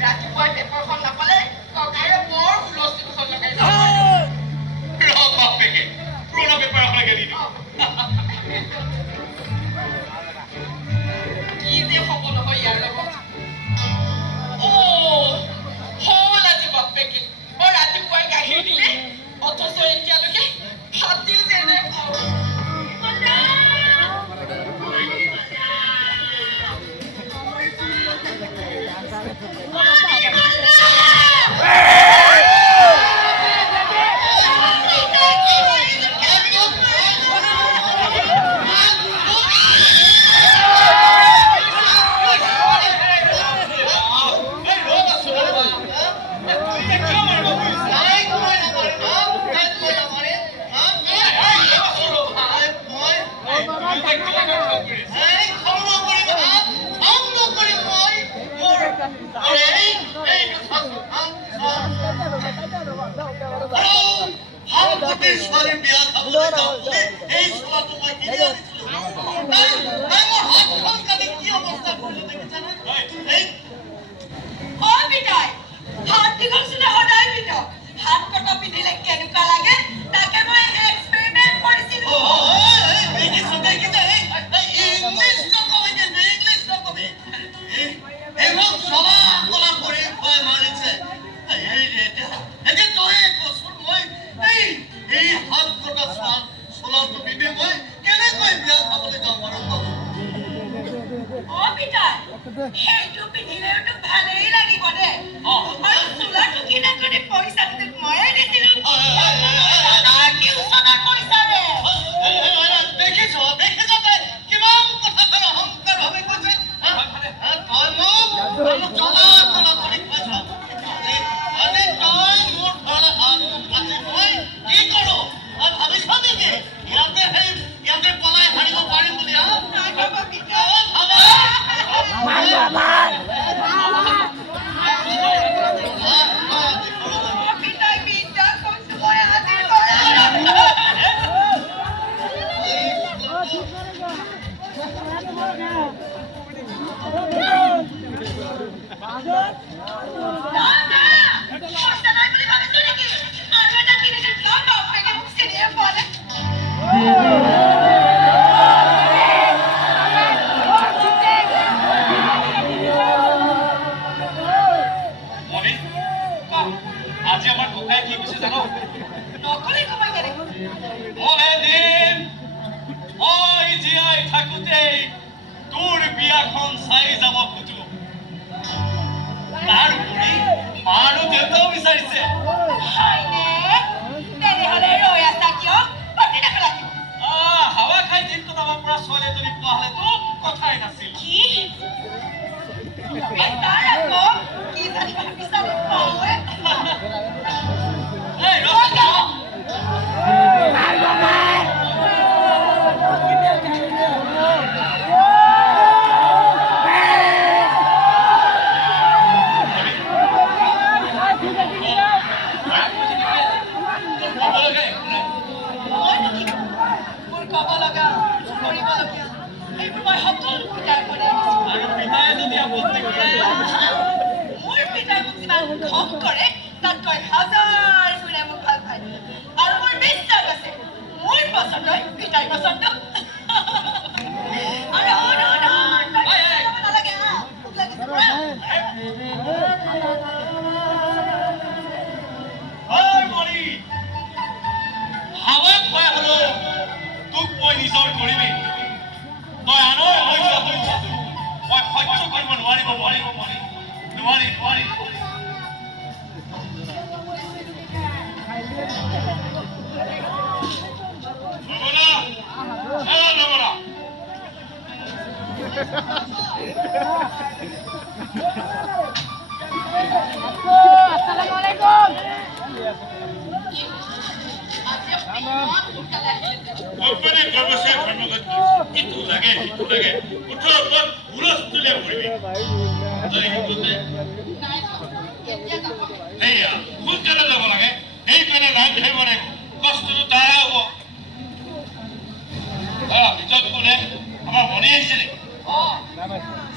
ৰাতিপুৱাই পেপাৰখন নাপালে ককায়ে বৰ হুলস্থুল লগাই বাপেকে পুৰণা পেপাৰ এখনকে দি দিওঁ কি যে হ'ব নহয় ইয়াৰ লগত হ'ল আজি বাপেকে ৰাতিপুৱাই গাখীৰ দিলে অথচ এতিয়ালৈকে ভাত দিল যে এনে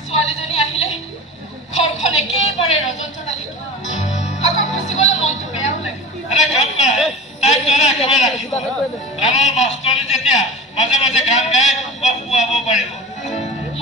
ছোৱালীজনী আহিলে ঘৰখন মন একেবাৰে ৰজন্তৰা দেখি আকৌ গুচি গ'লে মনটো বেয়াও লাগে এটা কাম কৰা তাইক তই একেবাৰে ৰাখিব ডাঙৰ মাছ